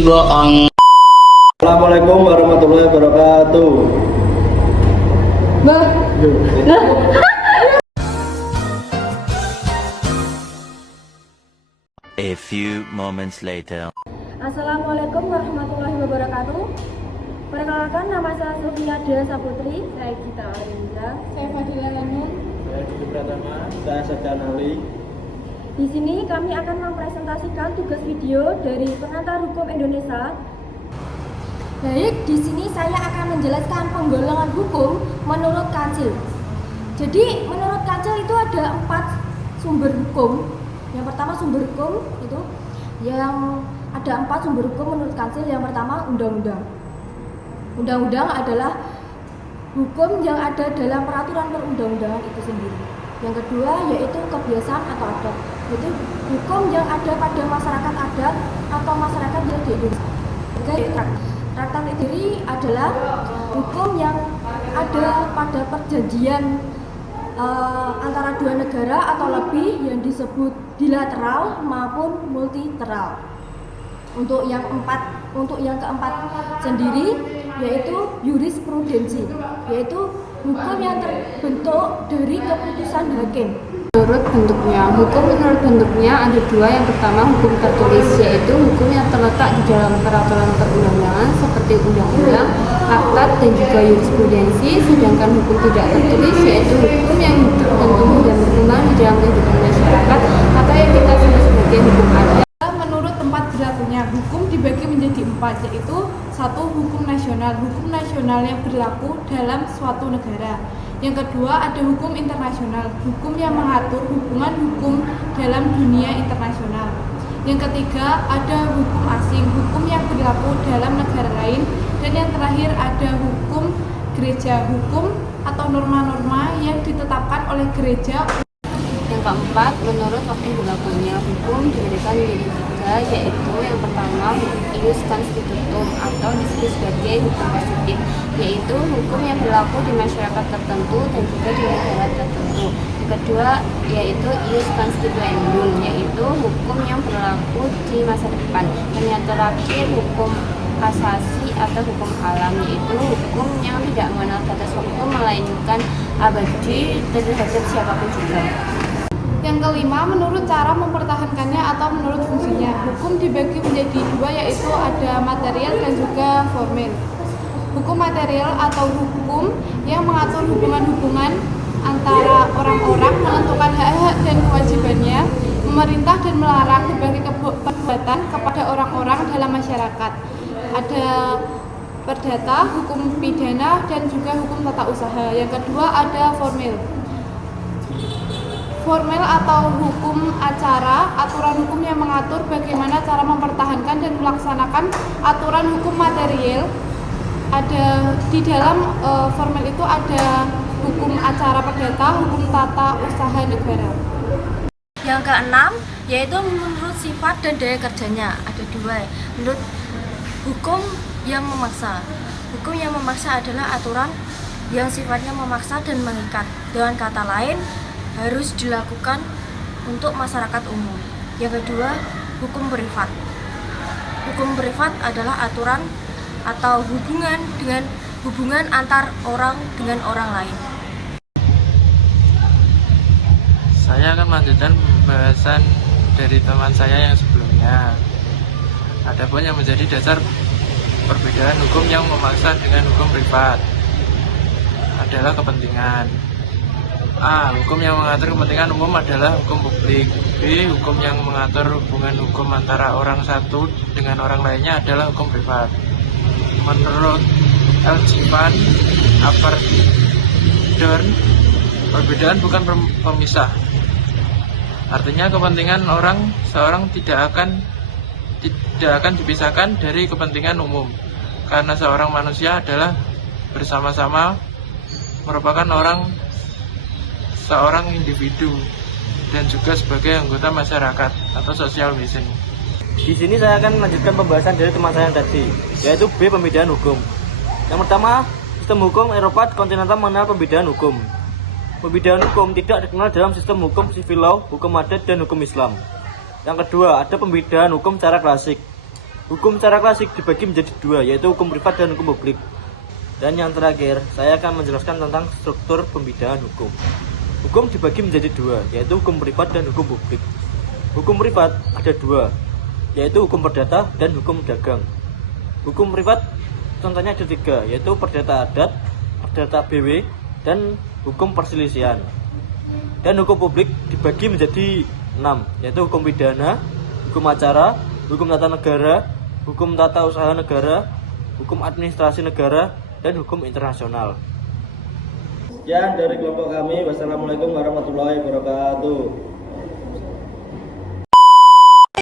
bohong. Assalamualaikum warahmatullahi wabarakatuh. Bah. A few moments later. Assalamualaikum warahmatullahi wabarakatuh. Perkenalkan, nama saya Sofia Dea Saputri. Saya Gita Alindra. Saya Fadila Lanun. Saya Dudi Pratama. Saya Septian Ali. Di sini kami akan mempresentasikan tugas video dari Pengantar Hukum Indonesia. Baik, di sini saya akan menjelaskan penggolongan hukum menurut Kancil. Jadi, menurut Kancil itu ada 4 sumber hukum. Yang pertama sumber hukum itu yang ada 4 sumber hukum menurut Kancil. Yang pertama undang-undang. Undang-undang adalah hukum yang ada dalam peraturan perundang-undangan itu sendiri. Yang kedua yaitu kebiasaan atau adat, yaitu hukum yang ada pada masyarakat adat atau masyarakat yang di Indonesia. Traktat sendiri adalah hukum yang ada pada perjanjian antara dua negara atau lebih yang disebut bilateral maupun multilateral. Untuk yang keempat sendiri yaitu jurisprudensi, yaitu hukum yang terbentuk dari keputusan hakim. Menurut bentuknya ada 2. Yang pertama hukum tertulis, yaitu hukum yang terletak di dalam peraturan perundang-undangan seperti undang-undang, traktat, dan juga jurisprudensi. Sedangkan hukum tidak tertulis yaitu hukum yang tertentu dan berkembang di dalam kehidupan masyarakat atau yang kita sebut sebagai hukum adat. Menurut tempat berlakunya, hukum dibagi menjadi 4, yaitu 1. Hukum nasional. Hukum nasional yang berlaku dalam suatu negara. Yang kedua, ada hukum internasional, hukum yang mengatur hubungan hukum dalam dunia internasional. Yang ketiga, ada hukum asing, hukum yang berlaku dalam negara lain. Dan yang terakhir, ada hukum gereja, hukum atau norma-norma yang ditetapkan oleh gereja. Yang keempat, menurut waktu berlakunya hukum diberikan menjadi 3, yaitu yang pertama ius constitutum atau disebut sebagai hukum positif, yaitu hukum yang berlaku di masyarakat tertentu dan juga di negara tertentu. Yang kedua yaitu ius constituendum, yaitu hukum yang berlaku di masa depan. Dan yang terakhir hukum kasasi atau hukum alam, yaitu hukum yang tidak mengenal batas waktu melainkan abadi terhadap siapapun juga. Yang kelima, menurut cara mempertahankannya atau menurut fungsinya. Hukum dibagi menjadi 2, yaitu ada material dan juga formil. Hukum material atau hukum yang mengatur hubungan-hubungan antara orang-orang, menentukan hak-hak dan kewajibannya, memerintah dan melarang berbagai perbuatan kepada orang-orang dalam masyarakat. Ada perdata, hukum pidana, dan juga hukum tata usaha. Yang kedua ada formil. Formel atau hukum acara, aturan hukum yang mengatur bagaimana cara mempertahankan dan melaksanakan aturan hukum material. Ada di dalam formel itu ada hukum acara perdata, hukum tata usaha negara. Yang keenam yaitu menurut sifat dan daya kerjanya. Ada 2. Menurut hukum yang memaksa. Hukum yang memaksa adalah aturan yang sifatnya memaksa dan mengikat. Dengan kata lain, harus dilakukan untuk masyarakat umum. Yang kedua, hukum privat. Hukum privat adalah aturan atau hubungan antar orang dengan orang lain. Saya akan melanjutkan pembahasan dari teman saya yang sebelumnya. Adapun yang menjadi dasar perbedaan hukum yang memaksa dengan hukum privat adalah kepentingan. A. Hukum yang mengatur kepentingan umum adalah hukum publik. B. Hukum yang mengatur hubungan hukum antara orang satu dengan orang lainnya adalah hukum privat. Menurut Eljivan Aperdorn, perbedaan bukan pemisah. Artinya kepentingan seorang tidak akan dipisahkan dari kepentingan umum, karena seorang manusia adalah bersama-sama merupakan seorang individu dan juga sebagai anggota masyarakat atau social being. Di sini saya akan melanjutkan pembahasan dari teman saya yang tadi, yaitu B. Pembedaan hukum. Yang pertama, sistem hukum Eropa kontinental mengenal pembedaan hukum. Pembedaan hukum tidak dikenal dalam sistem hukum civil law, hukum adat, dan hukum Islam. Yang kedua, ada pembedaan hukum secara klasik. Hukum secara klasik dibagi menjadi dua, yaitu hukum privat dan hukum publik. Dan yang terakhir, saya akan menjelaskan tentang struktur pembidaan hukum. Hukum dibagi menjadi dua, yaitu hukum privat dan hukum publik. Hukum privat ada dua, yaitu hukum perdata dan hukum dagang. Hukum privat contohnya ada tiga, yaitu perdata adat, perdata BW, dan hukum perselisihan. Dan hukum publik dibagi menjadi 6, yaitu hukum pidana, hukum acara, hukum tata negara, hukum tata usaha negara, hukum administrasi negara, dan hukum internasional. Sekian dari kelompok kami. Wassalamualaikum warahmatullahi wabarakatuh.